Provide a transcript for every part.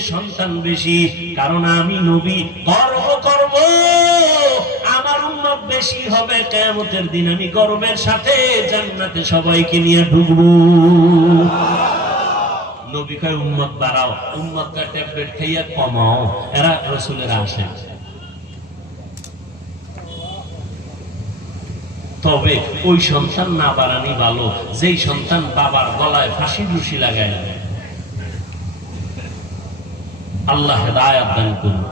সন্তান বেশি, কারণ আমি নবী। গর্ব করব, আমার উম্মত বেশি হবে। কেয়ামতের দিন আমি গর্বের সাথে জান্নাতে সবাইকে নিয়ে ঢুকবো। তবে ওই সন্তান না বাড়ানি ভালো। যেই সন্তান বাবার গলায় ফাঁসি রুশি লাগায় আল্লাহ হেদায়াত দান করুন।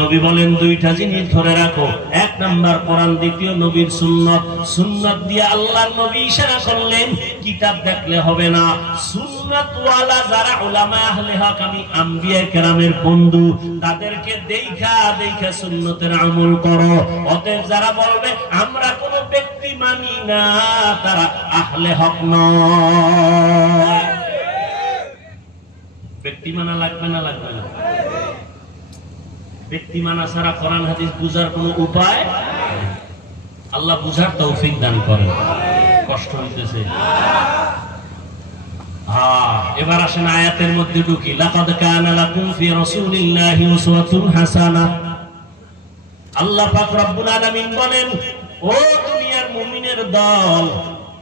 নবী বলেন দুইটা জিনিস ধরে রাখো। এক নাম্বার কোরআন, দ্বিতীয় নবীর সুন্নত। সুন্নত দিয়ে আল্লাহর নবী ইশারা করলেন, কিতাব দেখলে হবে না। সুন্নত ওয়ালা যারা উলামা আহলে হক, আমি আম্বিয়া কেরামের বন্ধু, তাদেরকে দেখা দেখা সুন্নতের আমল করো। অতএব যারা বলবে, আমরা কোনো ব্যক্তি মানি না, তারা আহলে হক নয়। ব্যক্তি মানা লাগবে না লাগবে না। ব্যক্তি মানা ছাড়া কোরআন হাদিস বুঝার উপায় আল্লাহ বুঝার দান করেন। কষ্ট হইতেছে। এবার আসেন আয়াতের মধ্যে ঢুকি। আল্লাহ বলেন, ও মুমিনের দল,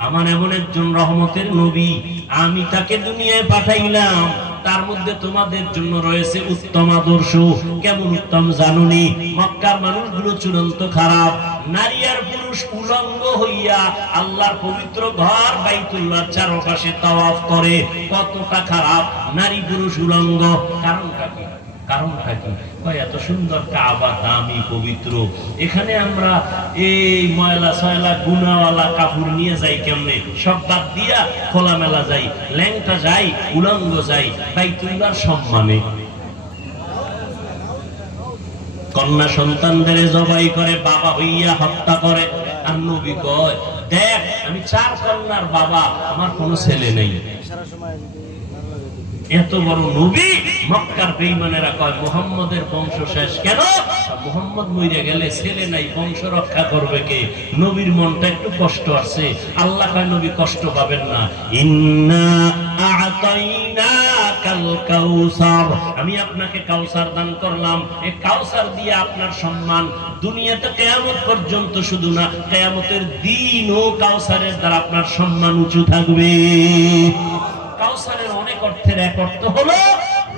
আমার এমন একজন রহমতের নবী, আমি তাকে দুনিয়ায় পাঠাইলাম। তার মধ্যে তোমাদের জন্য রয়েছে উত্তম আদর্শ। কেমন উত্তম জানুনি? মক্কার মানুষগুলো চূড়ান্ত খারাপ। নারী আর পুরুষ উলঙ্গ হইয়া আল্লাহর পবিত্র ঘর বাইতুল্লাহর চারপাশে তাওয়াফ করে। কতটা খারাপ? নারী পুরুষ উলঙ্গ। কারণটা কি? কারণটা কি? এত সুন্দর কাবা, দামি, পবিত্র। এখানে আমরা এই ময়লা সয়লা গুনাওয়ালা কাপড় নিয়ে যাই কেমনে? সব বাদ দিয়া খোলামেলা যাই, ল্যাংটা যাই, উলঙ্গ যাই। বাইতুল্লার সম্মানে। কন্যা সন্তানদের জবাই করে, বাবা হইয়া হত্যা করে। আর নবী কয়, দেখ, আমি চার কন্যার বাবা, আমার কোনো ছেলে নেই। এত বড় নবী মক্কার বেঈমানেরা কয়, মুহাম্মদের বংশ শেষ কেন? মুহাম্মদ মইরা গেলে ছেলে নাই, বংশ রক্ষা করবে কে? নবীর মনটা একটু কষ্ট আছে। আল্লাহ কয়, নবী, কষ্ট পাবেন না। ইন্না আমি আপনাকে কাউসার দান করলাম। এই কাউসার দিয়ে আপনার সম্মান দুনিয়াতে কিয়ামত পর্যন্ত শুধু না, কিয়ামতের দিনও কাউসারের দ্বারা আপনার সম্মান উঁচু থাকবে। কাউসারের অনেক অর্থের এক অর্থ হলো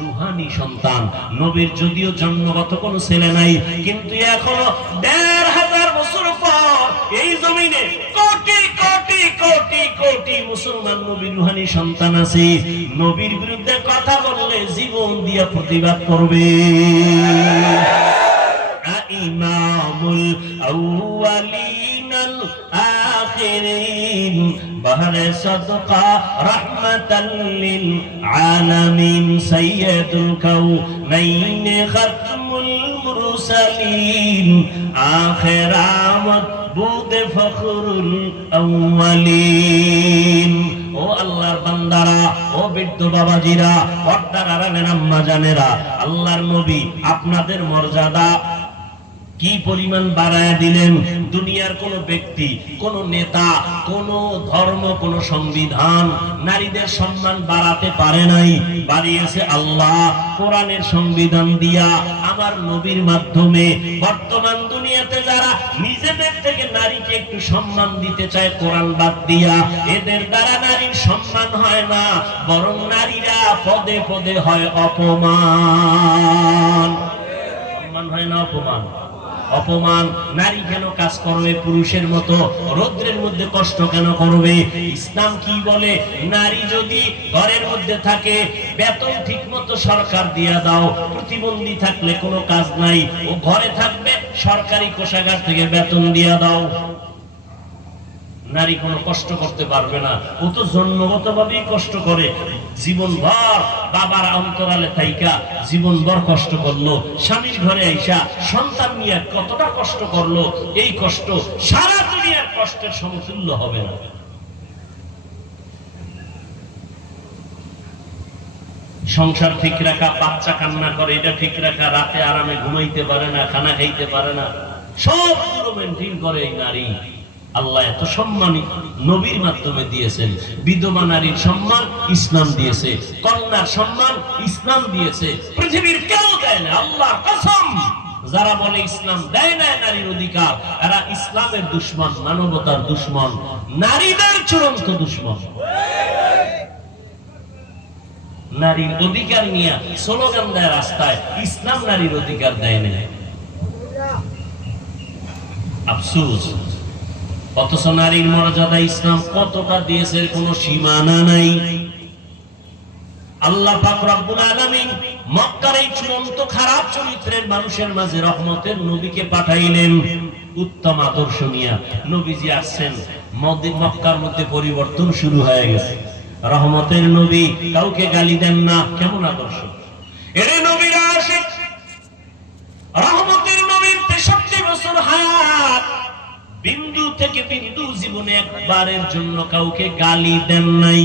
রুহানি সন্তান। নবীর যদিও জন্মগত কোনো ছেলে নাই, কিন্তু এখনও দেড় হাজার বছর পর এই জমিনে কোটি কোটি কোটি কোটি মুসলমান নবীর রুহানি সন্তান আছে। নবীর বিরুদ্ধে কথা বললে জীবন দিয়া প্রতিবাদ করবে। ইমামুল আউয়ালিনাল আখিরিন। বহরে সদকা রহমাতাল লিল আলামিন সাইয়্যিদুল কাউনাইন খাতমুল মুরসালিন আখিরামত বুদ ফখরুল আউয়ালিন। ও আল্লাহর বান্দারা, ও বৃদ্ধ বাবাজিরা, পর্দার আড়ালের আম্মা জানেরা আল্লাহর নবী, আপনাদের মর্যাদা কি পরিমাণ বাড়ায় দিলেন? দুনিয়ার কোন ব্যক্তি, কোন নেতা, কোন ধর্ম, কোন সংবিধান নারীদের সম্মান বাড়াতে পারে নাই। বাড়িয়েছে আল্লাহ, কোরআনের সংবিধান দিয়া আমার নবীর মাধ্যমে। বর্তমান দুনিয়াতে যারা নিজেদের থেকে নারীকে একটু সম্মান দিতে চায়, কোরআন বাদ দিয়া, এদের দ্বারা নারীর সম্মান হয় না, বরং নারীরা পদে পদে হয় অপমান। সম্মান হয় না, অপমান? অপমান, নারী কেন কাজ করবে, পুরুষের মতো রৌদ্রের মধ্যে কষ্ট কেন করবে? ইসলাম কি বলে? নারী যদি ঘরের মধ্যে থাকে, বেতন ঠিক মতো সরকার দিয়া দাও, প্রতিবন্ধী থাকলে কোনো কাজ নাই। ও ঘরে থাকবে, সরকারি কোষাগার থেকে বেতন দিয়া দাও। নারী কোনো কষ্ট করতে পারবে না। ও তো জন্মগত ভাবেই কষ্ট করে। জীবনভর বাবার অন্তরালে থাইকা জীবনভর কষ্ট করল। স্বামীর ঘরে আইসা সন্তান নিয়ে কতটা কষ্ট করল, এই কষ্ট সারা দুনিয়ার কষ্টের সমতুল্য হবে না। সংসার ঠিক রাখা, বাচ্চা কান্না করে, এটা ঠিক রাখা, রাতে আরামে ঘুমাইতে পারে না, খানা খাইতে পারে না। সব মেনটেন করে এই নারী। আল্লাহ এত সম্মানী নবীর মাধ্যমে দিয়েছেন। বিধবা নারীর সম্মান ইসলাম দিয়েছে। কন্যার সম্মান ইসলাম দিয়েছে। পৃথিবীর কেউ দেয় না। আল্লাহ কসম। যারা বলে ইসলাম দেয় না, নারীর অধিকার, এরা ইসলামের দুশ্মন, মানবতার দুশ্মন, নারীদের চূড়ান্ত দুশ্মন। নারীর অধিকার নিয়ে স্লোগান দেয় রাস্তায়, ইসলাম নারীর অধিকার দেয় না আফসুস। অথচ নারীর মর্যাদা ইসলাম কতটা দিয়েছে কোনো সীমানা নাই। আল্লাহ খারাপ চরিত্রের মানুষের মাঝে রহমতের নবীকে পাঠাইলেন। উত্তম আদর্শ নিয়ে নবীজি আসছেন। মক্কার মধ্যে পরিবর্তন শুরু হয়ে গেছে। রহমতের নবী কাউকে গালি দেন না, কেমন আদর্শ? এরে বিন্দু থেকে বিন্দু জীবনে একবারের জন্য কাউকে গালি দেন নাই।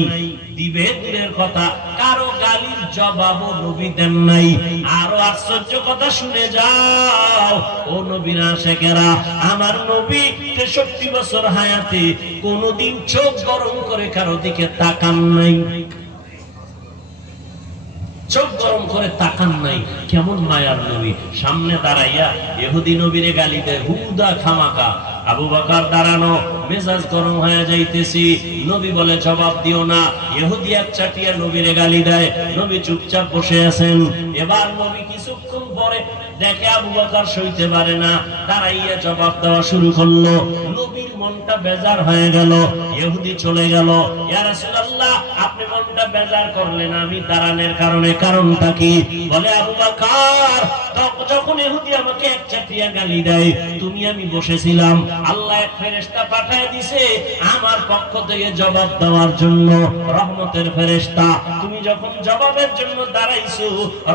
দিবে দূরের কথা, কারও গালির জবাবও নবী দেন নাই। আরও আশ্চর্য কথা শুনে যাও, ও নবীরা শেখেরা আমার নবী তেষট্টি বছর হায়াতে কোনোদিন চোখ গরম করে কারও দিকে তাকান নাই। চোখ গরম করে তাকান নাই, কেমন মায়ার নবী। সামনে দাঁড়াইয়া এহুদি নবীরে গালি দেয়, হুদা খামাকা। আবু বাকার দাঁড়ানো। মেজাজ গরম হয়ে যাইতেছি। নবী বলে, জবাব দিও না। এহুদি এক চাটিয়া নবীরে গালি দেয়। নবী চুপচাপ বসে আছেন। এবার নবী কিছুক্ষণ পরে দেখে আবু বাকার সইতে পারে না। দাঁড়াইয়া জবাব দেওয়া শুরু করল। নবীর মনটা বেজার হয়ে গেল। ইহুদি চলে গেল। ইয়া রাসূলুল্লাহ, আপনি মনটা বেজার করলেন আমি দাঁড়ানোর কারণে। কারণটা কি? বলে, আবু বকর যখন ইহুদি আমাকে এক চাটিয়া গালি দেয়, তুমি আমি বসেছিলাম। আল্লাহ এক ফেরেশতা পাঠিয়ে দিছে, আমার পক্ষ থেকে জবাব দেওয়ার জন্য রহমতের ফেরেশতা। তুমি যখন জবাবের জন্য দাঁড়াইছো,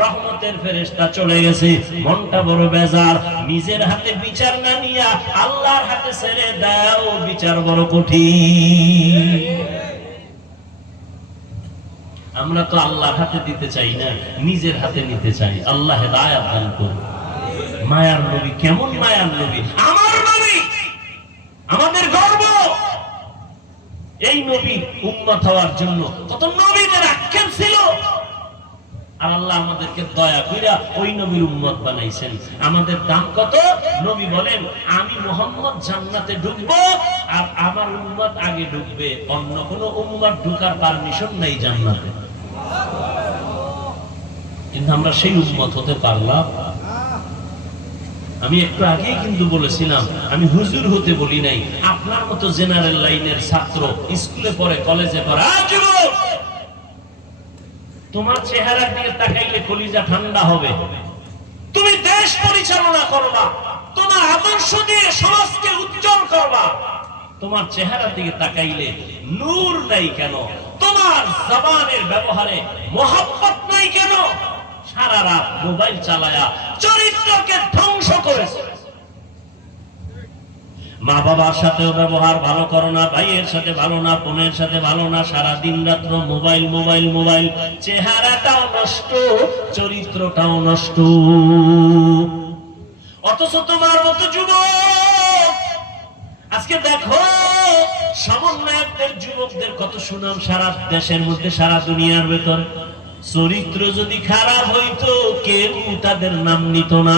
রহমতের ফেরেশতা চলে গেছে। মনটা বড় বেজার। নিজের হাতে বিচার না নিয়া আল্লাহর হাতে ছেড়ে দাও, বিচার বড় কঠিন। আমরা তো আল্লাহর হাতে দিতে চাই না, নিজের হাতে নিতে চাই। আল্লাহ হেদায়াত দান করুন। মায়ার নবী, কেমন মায়ার নবী? আমার আমাদের গর্ব। এই নবী উম্মত হওয়ার জন্য কত নবীদের আক্ষেপ ছিল। আর আল্লাহ আমাদেরকে দয়া কইরা ওই নবীর উম্মত বানাইছেন। আমাদের দাম কত? নবী বলেন, আমি মোহাম্মদ জান্নাতে ঢুকবো আর আমার উম্মত আগে ঢুকবে। অন্য কোন উম্মত ঢুকার পারমিশন নাই জান্নাতে। কিন্তু আমরা সেই উম্মত হতে পারলাম। আমি একটু আগেই কিন্তু বলেছিলাম, আমি হুজুর হতে বলি নাই। আপনার মতো জেনারেল লাইনের ছাত্র স্কুলে পড়ে কলেজে পড়ে তোমার চেহারার দিকে তাকাইলে কলিজা ঠান্ডা হবে। তুমি দেশ পরিচালনা করবা, তোমার আদর্শ দিয়ে সমাজকে উজ্জ্বল করবা। তোমার চেহারা দিকে তাকাইলে নূর নাই কেন? তোমার জবানের ব্যবহারে মোহাব্বত নাই কেন? সারা রাত মোবাইল চালায়া চরিত্রকে ধ্বংস করেছে। মা বাবার সাথেও ব্যবহার ভালো করো না, ভাইয়ের সাথে ভালো না, বোনের সাথে ভালো না, সারা দিন রাত্র মোবাইল মোবাইল মোবাইল। চেহারাটাও নষ্ট, চরিত্রটাও নষ্ট। অথচ তোমার মতো যুবক, আজকে দেখো সমন্বয়কদের যুবকদের কত সুনাম সারা দেশের মধ্যে, সারা দুনিয়ার ভেতর। চরিত্র যদি খারাপ হইতো, কেউ তাদের নাম নিত না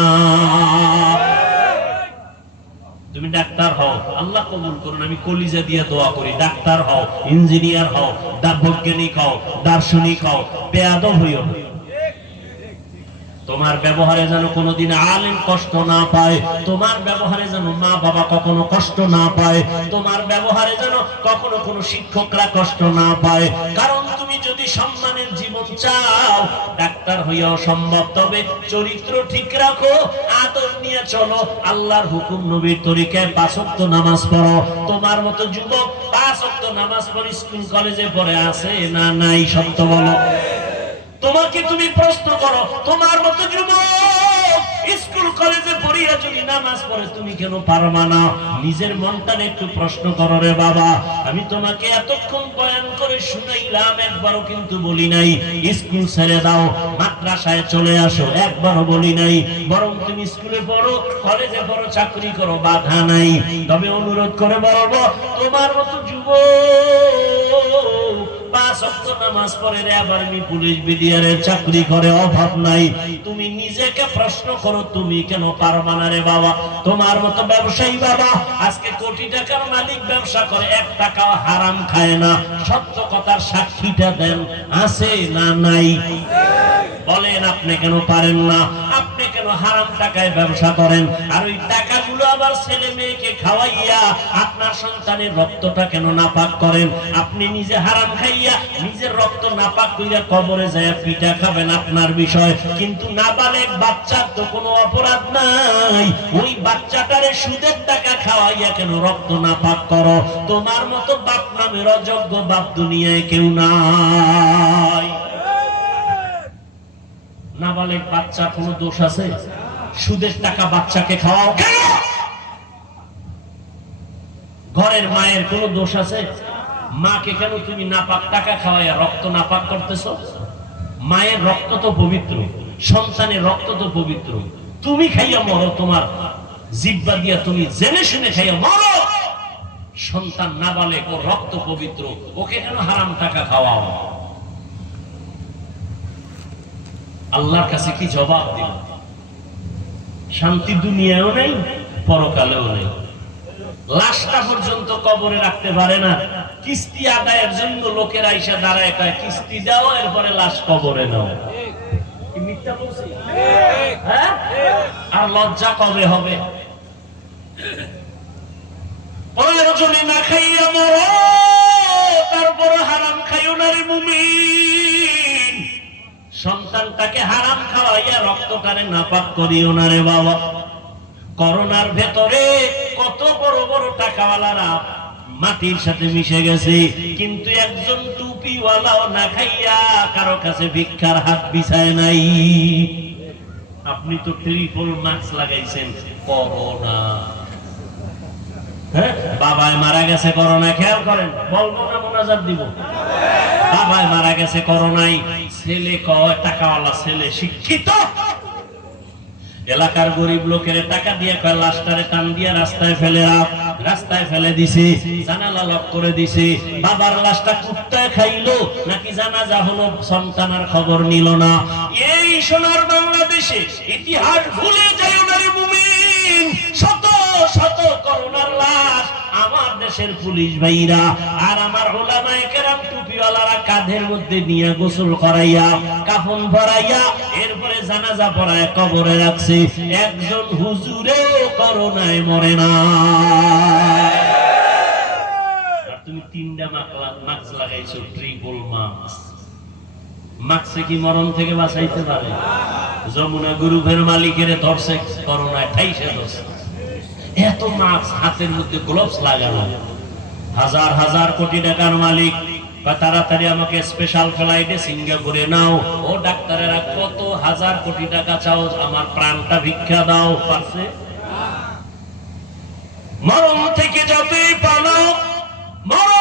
তুমি ডাক্তার হও, আল্লাহ কবুল করুন, আমি কলিজা দিয়ে দোয়া করি, ডাক্তার হও, ইঞ্জিনিয়ার হও বৈজ্ঞানিক হও, দার্শনিক হও বেয়াদ হইও না। তোমার ব্যবহারে যেন কোনোদিন আলেম কষ্ট না পায়, তোমার ব্যবহারে যেন মা বাবা কখনো কষ্ট না পায়, তোমার ব্যবহারে যেন কখনো কোনো শিক্ষকরা কষ্ট না পায়। কারণ তুমি যদি সম্মানের জীবন চাও, ডাক্তার হইয়াও সম্ভব। তবে চরিত্র ঠিক রাখো, আদর নিয়ে চলো। আল্লাহর হুকুম নবীর তরিকায় পাঁচক্ত নামাজ পড়ো। তোমার মতো যুবক পাঁচক্ত নামাজ পড়ে স্কুল কলেজে পড়ে আছে না নাই, সত্য বলো? তোমাকে তুমি প্রশ্ন করো, তোমার মতো স্কুল, কলেজে পড়িয়া যদি নামাজ পড়ে, তুমি কেন পারবা না? নিজের মনটানে একটু প্রশ্ন করো রে বাবা। আমি তোমাকে এতক্ষণ বয়ান করে শুনাইলাম, একবারও কিন্তু বলি নাই। স্কুল ছেড়ে দাও, মাদ্রাসায় চলে আসো, একবারও বলি নাই। বরং তুমি স্কুলে পড়ো, কলেজে পড়ো, চাকরি করো, বাধা নাই। তবে অনুরোধ করে বলব, তোমার মতো যুবক সাক্ষীটা দেন, আছে না নাই? বলেন, আপনি কেন পারেন না? আপনি কেন হারাম টাকায় ব্যবসা করেন? আর ওই টাকাগুলো আবার ছেলে মেয়েকে খাওয়াইয়া আপনার সন্তানের রক্তটা কেন নাপাক করেন? আপনি নিজে হারাম খাইয়া নিজের রক্ত নাপাক কইয়া কবরে যায় পিঠা খাবেন আপনার বিষয়। কিন্তু নাবালেক বাচ্চার তো কোনো অপরাধ নাই। ওই বাচ্চাটারে সুদের টাকা খাওয়াইয়া কেন রক্ত নাপাক করো? তোমার মতো বাপ নামের অযোগ্য বাপ দুনিয়ায় কেউ নাই। নাবালেক বাচ্চা, কোনো দোষ আছে? সুদের টাকা বাচ্চাকে খাওয়াও ঘরের মায়ের কোনো দোষ আছে? মাকে কেন তুমি নাপাক, টাকা খাওয়াইয়া রক্ত নাপাক করতেছ? মায়ের রক্ত তো পবিত্র, সন্তানের রক্ত তো পবিত্র। তুমি খাইয়া মরো, তোমার জিব্বা দিয়া তুমি জেনে শুনে খাইয়া মরো। সন্তান নাবালেক ও রক্ত পবিত্র, ওকে কেন হারাম টাকা খাওয়াও? আল্লাহর কাছে কি জবাব দিল শান্তি দুনিয়াও নেই, পরকালেও নেই। লাশটা পর্যন্ত কবরে রাখতে পারে না। কিস্তি আদায়ের জন্য লোকের আইসা দাঁড়ায় কয়, কিস্তি দাও, এরপরে লাশ কবরে নাও। মিথ্যা বলছি? হ্যাঁ? আর লজ্জা কবে হবে? প্রয়োজনে না খাইয়া মরো না রে করিও না রে বাবা। করোনার ভেতরে কত বড় বড় টাকাওয়ালারা মাটির সাথে মিশে গেছে। কিন্তু একজন টুপিওয়ালাও না খাইয়া কারও কাছে ভিক্ষার হাত বিছায় নাই। আপনি তো ট্রিপল মাস্ক লাগাইছেন, করোনা। হ্যাঁ? বাবায় মারা গেছে করোনা, খেয়াল করেন, বলব না মোনাজাত দিব। বাবায় মারা গেছে করোনায়, ছেলে কয়, টাকাওয়ালা ছেলে শিক্ষিত। এলাকার গরিব লোকের টাকা দিয়ে কয়, লাশটারে টান দিয়ে রাস্তায় ফেলে রাস্তায় ফেলে দিছে, জানালা লক করে দিছে। বাবার লাশটা কুত্তায় খাইলো, নাকি জানা যা হলো, সন্তানার খবর নিল না। এই সোনার বাংলাদেশে ইতিহাস ভুলে যায় ওনারে মুমিন। শত শত করোনার লাশ আমার দেশের পুলিশ ভাইরা আর আমার ওলামায়ে কেরাম টুপিওয়ালারা কাঁধের মধ্যে নিয়ে গোসল করাইয়া, কাফন ভরাইয়া, এরপরে জানাজা পড়ায় কবরে রাখছে। একজন হুজুরেও করোনায় মরে না। তুমি তিনটা মাস্ক লাগাইছো ট্রিপল মাস্ক মাস্কে কি মরণ থেকে বাঁচাইতে পারে? যমুনা গ্রুপের মালিকের ধরছে করোনায় ঠাইসে ধরছে। এত মাছ হাতের মধ্যে গ্লোভস লাগানো। হাজার হাজার কোটি টাকার মালিক। তাড়াতাড়ি আমাকে স্পেশাল ফ্লাইটে সিঙ্গাপুরে নাও। ও ডাক্তারেরা, কত হাজার কোটি টাকা চাও? আমার প্রাণটা ভিক্ষা দাও। পারছে? মরণ থেকে যতই পালাও, মরণ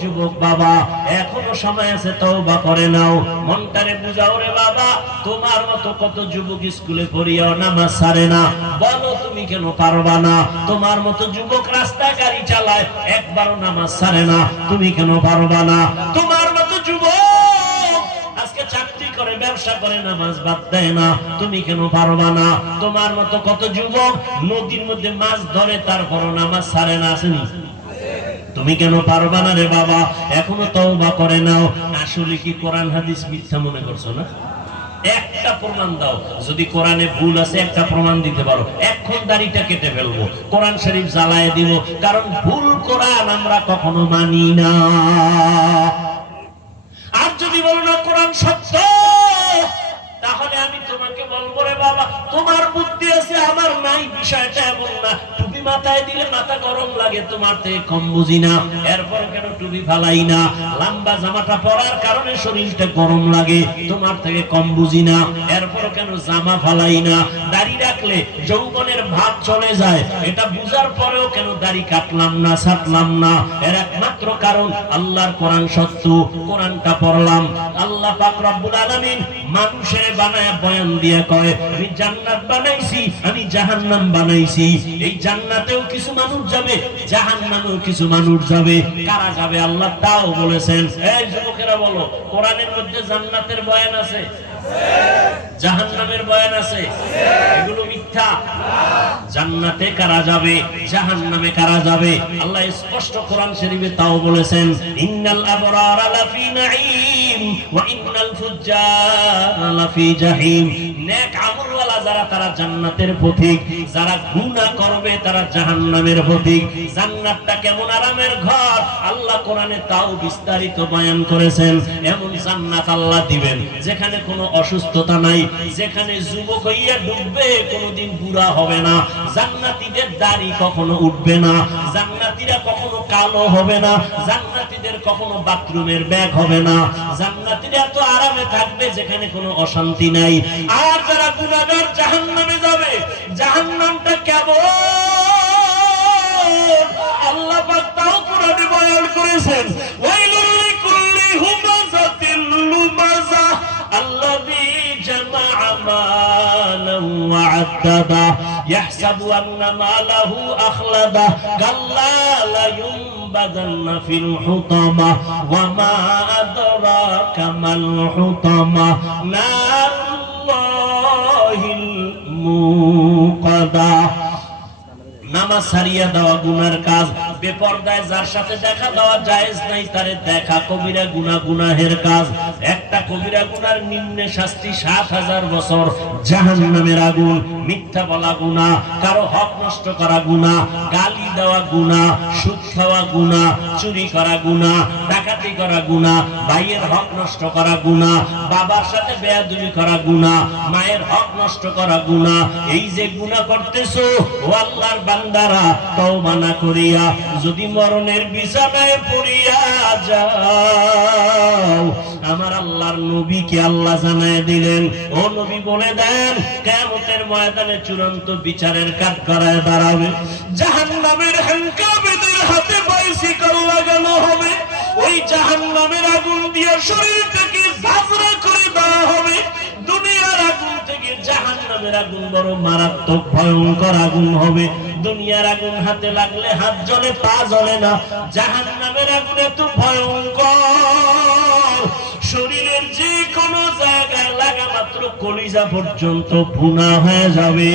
যুবক বাবা, এখনও সময় আছে করে নাও। মনটারে বুঝাও রে বাবা, তোমার মতো কত যুবক স্কুলে পড়িয়াও নামাজ ছাড়ে না। বলো তুমি কেন পারবা না? তোমার মতো যুবক গাড়ি চালায়, একবারও নামাজ ছাড়ে না। তুমি কেন পারবা না? তোমার মতো যুবক চাকরি করে, ব্যবসা করে, নামাজ বাদ দেয় না। তুমি কেন পারবা না? তোমার মতো কত যুবক নদীর মধ্যে মাছ ধরে, তারপরও নামাজ সারে না আসেনি তুমি কেন পারবা না রে বাবা? এখনও তওবা করে নাও। আসলে কি কোরআন হাদিস মিথ্যা মনে করছ না? একটা প্রমাণ দাও। যদি কোরআনে ভুল আছে, একটা প্রমাণ দিতে পারো। এখন দাড়িটা কেটে ফেলব। কোরআন শরীফ জ্বালায় দিব। কারণ ভুল কোরআন আমরা কখনো মানি না। আর যদি বলো না কোরআন সত্য, তাহলে আমি তোমাকে বলব রে বাবা, তোমার বুদ্ধি আছে, আমার নাই, বিষয়টা এমন না। টুপি মাথায় দিলে মাথা গরম লাগে, তোমার থেকে কম বুঝি না। এরপর কেন টুপি ফালাই না? লম্বা জামাটা পরার কারণে শরীরটা গরম লাগে, তোমার থেকে কম বুঝি না। এরপর কেন জামা ফালাই না? দাড়ি রাখলে যৌবনের ভাব চলে যায়। এটা বুঝার পরেও কেন দাড়ি কাটলাম না, ছাটলাম না? এর একমাত্র কারণ আল্লাহর কোরআন সত্য, কোরআনটা পড়লাম। আল্লাহ পাক রব্বুল আলামিন মানুষের বানায় বয়ান দিয়ে কয়, আমি জান্নাত বানাইছি, আমি জাহান্নাম বানাইছি। এই জান্নাতেও কিছু মানুষ যাবে, জাহান্নামেও কিছু মানুষ যাবে। কারা যাবে? আল্লাহ তাও বলেছেন। এই যুবকেরা বলো, কোরআনের মধ্যে জান্নাতের বয়ান আছে? জাহান্নামের বয়ান আছে? এগুলো মিথ্যা। জান্নাতে কারা যাবে? জাহান্নামে কারা যাবে? আল্লাহ স্পষ্ট কোরআন তাও বলেছেন নেক আমলওয়ালা যারা তারা জান্নাতের যারা করবে তারা জাহান্নামের জান্নাতটা কেমন আরামের ঘর? আল্লাহ কোরআনে তাও বিস্তারিত বয়ান করেছেন, এমন জান্নাত আল্লাহ দিবেন, যেখানে কোনো অসুস্থতা নাই, যেখানে যুবক হইয়া ডুববে, কোনোদিন বুড়া হবে না। জান্নাতীদের দাড়ি কখনো উঠবে না, জান্নাতীরা কখনো কালো হবে না, জান্নাতীদের কখনো বাথরুমের ব্যাগ হবে না। জান্নাতীরা তো আরামে থাকবে, যেখানে কোনো অশান্তি নাই। আর যারা গুণাগার জাহান্নামে যাবে জাহান্নামটা কেমন আল্লাহ পাক তাও কোরআনে বয়ান করেছেন ওয়াইলুল লিকুল্লি হুমাযাতিল লুমাযা আল্লাযী জামা'a মালান ওয়া 'আদ্দাদা ইয়াহসাবু আন্না মালাহু আখলাদা কাল্লা লা ينبذن في الحطمة وما أدراك ما الحطمة نار الله المنقضى নামাজ ছাড়িয়া দেওয়া গুনার কাজ। বেপরদায় যার সাথে দেখা দেওয়া জায়েজ নাই, তারে দেখা কবিরা গুনা গুনাহের কাজ। একটা কবিরা গুনার নিম্নে শাস্তি সাত হাজার বছর। জাহান নামের আগুন, মিথ্যা বলা গুনা, কারও হক নষ্ট করা গুনা, গালি দেওয়া গুনা, সুদ খাওয়া গুনা, চুরি করা গুনা, ডাকাতি করা গুনা, ভাইয়ের হক নষ্ট করা গুনা, বাবার সাথে বেয়াদবি করা গুনা, মায়ের হক নষ্ট করা গুনা। এই যে গুনা করতেছো, ও আল্লাহর বান্দারা তওবা না করিয়া, যদি মরণের বিছানায় পড়িয়া যাও, আমার আল্লাহর নবীকে আল্লাহ জানায় দিলেন, ও নবী বলে দেন, কিয়ামতের ময়দানে চূড়ান্ত বিচারের কাজ করায় দাঁড়াবে। জাহান্নামের হ্যাঙ্কাবেদের হাতে বাইসিকল লাগানো হবে। ওই জাহান্নামের আগুন দিয়ে থেকে ঝাঁঝরা করে দেওয়া হবে। দুনিয়ার আগুন থেকে জাহান্নামের আগুন বড় মারাত্মক, ভয়ঙ্কর আগুন হবে। দুনিয়ার আগুন হাতে লাগলে হাত জলে পা জ্বলে না। জাহান নামের আগুন তো ভয়ঙ্কর। শরীরের মাত্র কলিজা পর্যন্ত ভুনা হয়ে যাবে।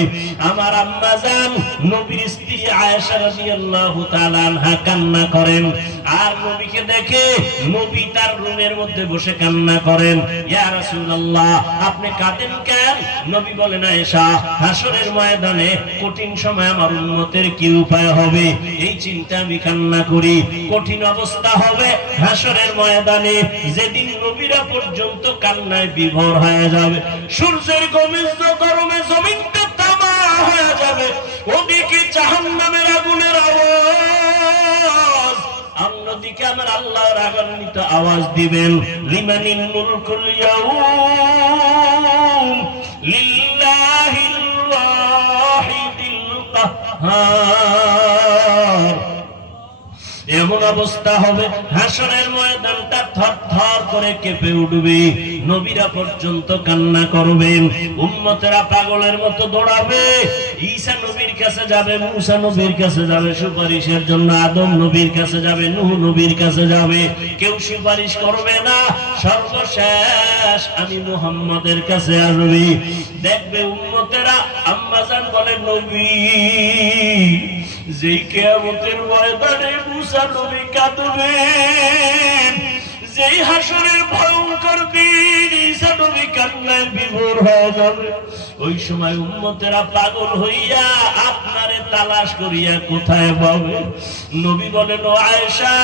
আমার আম্মা জান নবীর স্ত্রী আয়েশা রাদিয়াল্লাহু তাআলা আনহা কান্না করেন। আর নবীকে দেখে নবী তার রুমের মধ্যে বসে কান্না করেন। ইয়া রাসূলুল্লাহ, আপনি কাঁদেন কেন? নবী বলেন, আয়েশা হাসরের ময়দানে কঠিন সময় আমার উন্নতের কি উপায় হবে? এই চিন্তা আমি কান্না করি। কঠিন অবস্থা হবে হাসরের ময়দানে। যেদিন নবীরা পর্যন্ত কান্নায় বিভোর হয়ে যাবে। সূর্যের গমিজ গরমে জমিনটা তামা হয়ে যাবে। ওদিকে জাহান্নামের আগুনের আওয়াজ। অন্যদিকে আমার আল্লাহর আগান্বিত আওয়াজ দিবেন। লিমানিন মুলকুল ইয়াউম লিল্লাহিল ওয়াহিদিল এমন অবস্থা হবে। হাসরের ময়দানটা থর থর করে কেঁপে উঠবে। নবীরা পর্যন্ত কান্না করবেন উম্মতেরা পাগলের মতো দৌড়াবে। ঈসা নবীর কাছে যাবে, মুসা নবীর কাছে যাবে, সুপারিশের জন্য আদম নবীর কাছে যাবে, নূহ নবীর কাছে যাবে। কেউ সুপারিশ করবে না। সর্বশেষ আমি মুহাম্মাদের কাছে আসবি। দেখবে উম্মতেরা আম্মাজান বলে, নবী। যেই কেয়ামতের ময়দানে মুসা নবী যেই হাসরের ভয়ঙ্কর দিন ঈসা নবী কান্নায় বিভোর হয়ে যাবে, ওই সময় উম্মতেরা পাগল হইয়া আপনারে তালাশ করিয়া কোথায় পাবে? নবী বলেন আয়েশা,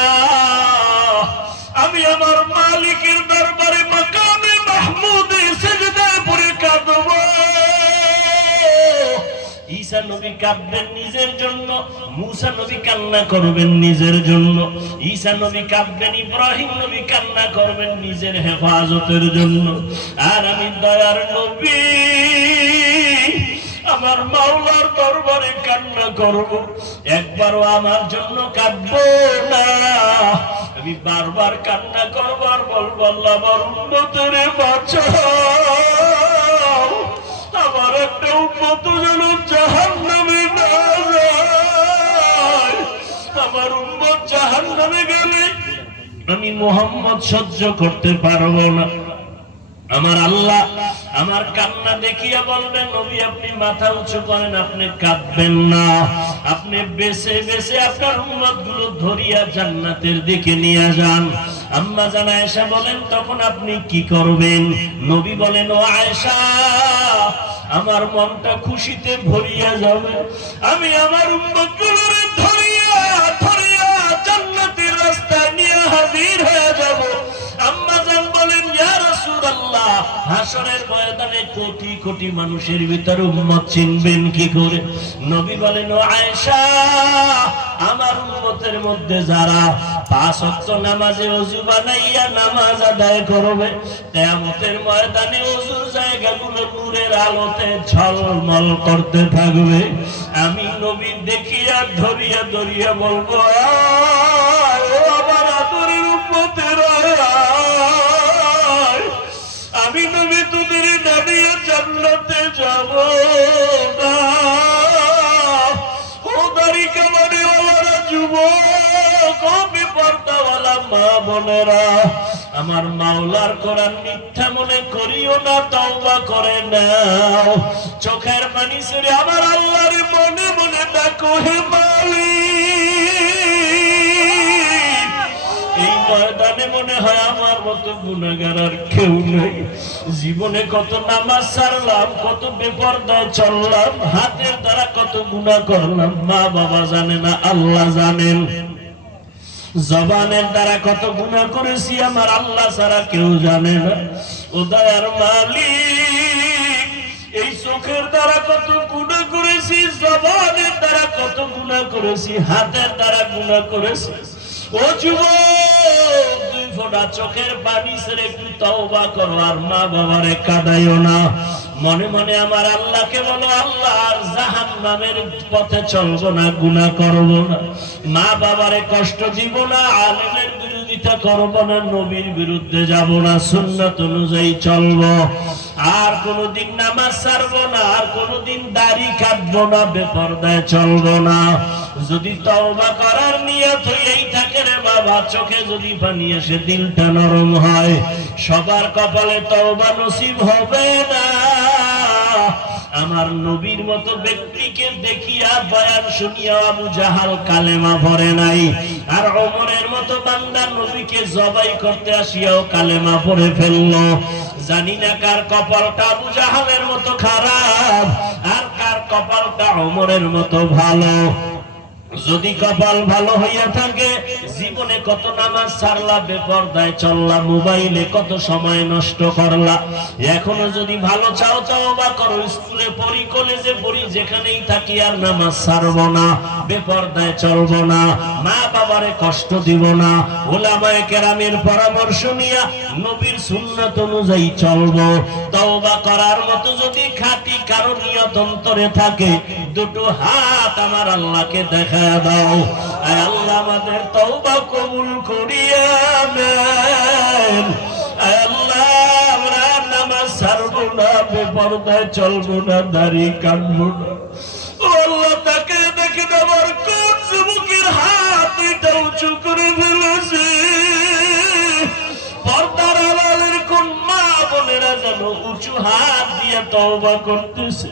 আমি আমার মালিকের দরবারে ঈসা নবী কাঁদবেন নিজের জন্য, মুসা নবী কান্না করবেন নিজের জন্য, ঈসা নবী কাঁদবেন, ইব্রাহিম নবী কান্না করবেন নিজের হেফাজতের জন্য। আর আমি দয়ার নবী, আমার মাওলার দরবারে কান্না করব, একবারও আমার জন্য কাঁদবো না। আমি বারবার কান্না করবার বলব, আল্লাহ আমার উন্নতের বাঁচাও। আমার একটা উন্নত যেন জাহান নামে না যায়। আমার উন্মত জাহান নামে গেলে আমি মোহাম্মদ সহ্য করতে পারব না। আমার আল্লাহ আমার কান্না দেখিয়া বলবেন, নবী, আপনি মাথা উঁচু করেন, আপনি কাঁদবেন না। আপনি বেছে বেছে আপনার উম্মতগুলো ধরিয়া জান্নাতের দিকে নিয়ে যান। আম্মা জানা আয়েশা বলেন, তখন আপনি কি করবেন? নবী বলেন, ও আয়েশা, আমার মনটা খুশিতে ভরিয়া যাবে। আমি আমার উম্মত গুলোরে হাসরের ময়দানে কোটি কোটি মানুষের ভিতরে উম্মত চিনবেন কি করে? নবী বলেন আয়েশা, আমার উম্মতের মধ্যে যারা নামাজে নামাজ আদায় করবে ময়দানে জায়গাগুলো নূরের আলোতে ঝলমল করতে থাকবে। আমি নবী দেখিয়া, ধরিয়া ধরিয়া বলব আমার আদরের উম্মতেরা জান্নাতে যাব না। ও দাড়ি মা বোনেরা, আমার মাওলার কোরআন মিথ্যা মনে করিও না, তওবা করে নাও। চোখের পানি ছেড়ে আমার আল্লাহর মনে মনে ডাকো, হে মালিক ময়দানে মনে হয় আমার মতো গুণাগার আর কেউ নেই। জীবনে কত নামাজ ছাড়লাম, কত বেপরদায় চললাম, হাতের দ্বারা কত গুণা করলাম, মা বাবা জানে না, আল্লাহ জানেন। জবানের দ্বারা কত গুণা করেছি, আমার আল্লাহ ছাড়া কেউ জানে না। ও দয়ার এই চোখের দ্বারা কত গুণা করেছি, জবানের দ্বারা কত গুণা করেছি, হাতের দ্বারা গুণা করেছি। ও যুবক ফোঁটা চোখের পানি ছেড়ে একটু তওবা করো, আর মা বাবারে কাঁদাইও না। মনে মনে আমার আল্লাহকে বলো আল্লাহ আর জাহান নামের পথে চলবো না গুণা করব না। মা বাবারে কষ্ট দিব না, আলেমের বিরোধিতা করব না, নবীর বিরুদ্ধে যাব না, সুন্নত অনুযায়ী চলবো। আর কোনোদিন নামাজ ছাড়বো না, আর কোনোদিন দাড়ি কাটবো না, বেপরদায় চলবো না। যদি তওবা করার নিয়ত হয়েই থাকে রে বাবা, চোখে যদি পানি এসে দিলটা নরম হয়। সবার কপালে তওবা নসিব হবে না। আমার নবীর মতো ব্যক্তিকে দেখিয়া বয়ান শুনিয়া আবু জাহাল কালেমা ভরে নাই। আর অমরের মতো বান্দার নবীকে জবাই করতে আসিয়াও কালেমা পড়ে ফেলল। জানি না কার কপালটা আবু মতো খারাপ, আর কার কপালটা অমরের মতো ভালো। যদি কপাল ভালো হইয়া থাকে, জীবনে কত নামাজ ছাড়লা বেপরদায় চললা, মোবাইলে কত সময় নষ্ট করলা। এখনও যদি ভালো চাও চাও বা করো। স্কুলে পড়ি, কলেজে পড়ি, যেখানেই থাকি আর নামাজ ছাড়বো না, বেপরদায় চলবো না, মা বাবারে কষ্ট দিব না, ওলামায়ে কেরামের পরামর্শ নিয়া নবীর সুন্নাত অনুযায়ী চলবো। তওবা করার মতো যদি খাঁটি কারও নিয়ত অন্তরে থাকে, দুটো হাত আমার আল্লাহকে দেখা দাও। আল্লাহ আমাদের কবুল করিয়া না চলবো না, দাড়ি না। তাকে দেখে আমার কোন যুবকের হাত এটা উঁচু করে ফেলেছে? পর্দার আড়ালের কোন মা বোনেরা যেন উঁচু হাত দিয়ে তওবা করতেছে?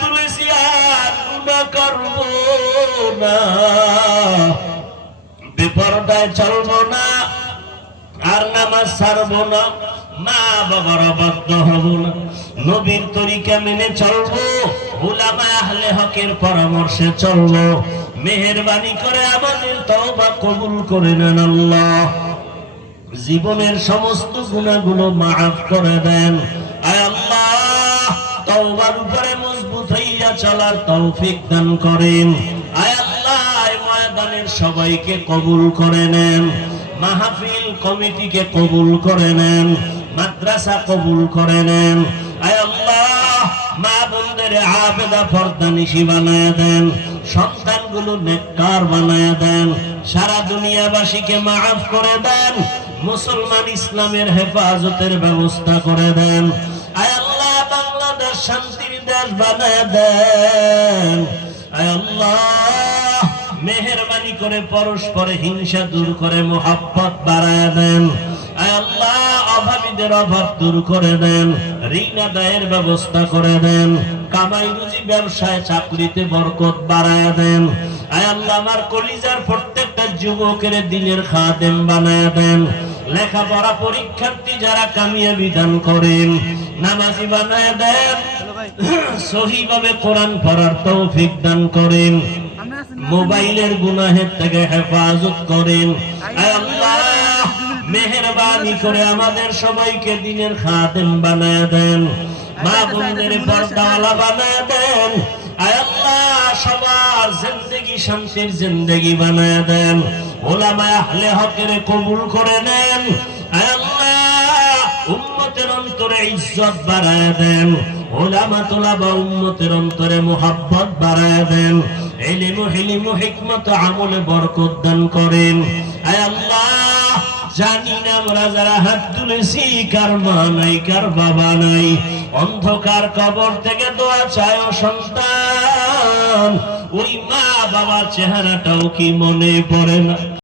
করব না। বেপরদায় চলবো না, আর নামাজ না। মা বাবার হব না। নবীর তরিকা মেনে চলবো হকের পরামর্শে চলবো। মেহেরবানি করে আমাদের তওবা কবুল করে নেন আল্লাহ। জীবনের সমস্ত গুণাগুলো মাফ করে দেন। আল্লাহ। তওবার উপরে মজবুত হইয়া চলার তৌফিক দান করেন। আয় আল্লাহ ময়দানের সবাইকে কবুল করে নেন। মাহফিল কমিটিকে কবুল করে নেন। মাদ্রাসা কবুল করে নেন। আয় আল্লাহ, মা বোনদের আবেদা পর্দা নিশি বানায় দেন। সন্তানগুলো নেককার বানায় দেন। সারা দুনিয়াবাসীকে মাফ করে দেন। মুসলমান ইসলামের হেফাজতের ব্যবস্থা করে দেন। আয় আল্লাহ বাংলাদেশ শান্তির দেশ বানায় দেন। আল্লাহ, মেহরবানি করে পরস্পরে হিংসা দূর করে, মোহাব্বত বাড়ায় দেন। অভাবীদের অভাব দূর করে দেন, ঋণ আদায়ের ব্যবস্থা করে দেন, কামাই রুজি ব্যবসায় চাকরিতে বরকত বাড়ায় দেন। আয় আল্লাহ, আমার কলিজার প্রত্যেকটা যুবকের দিনের খাদেম বানায় দেন। লেখাপড়া পরীক্ষার্থী যারা কামিয়াবি দান করেন, নামাজি বানায় দেন, সহিভাবে কোরআন পড়ার তৌফিক দান করেন, মোবাইলের গুনাহের থেকে হেফাজত করেন। আল্লাহ মেহরবানি করে আমাদের সবাইকে দিনের খাদেম বানায় দেন মা বোনদের পর্দাওয়ালা বানায় দেন সবার জিন্দগি শান্তির জিন্দগি বানায় দেন ওলামা আহলে হকের কবুল করে নেন আয় উম্মতের অন্তরে ইজ্জত বাড়ায় দেন ওলামা তোলাবা উম্মতের অন্তরে মোহাব্বত বাড়ায় দেন এলিম হিলিম হিকমত আমলে বরকত দান করেন আয় আল্লাহ জানি না আমরা যারা হাত তুলেছি, কার মা নাই, কার বাবা নাই। অন্ধকার কবর থেকে দোয়া চায় সন্তান। ওই মা বাবার চেহারাটাও কি মনে পড়ে না?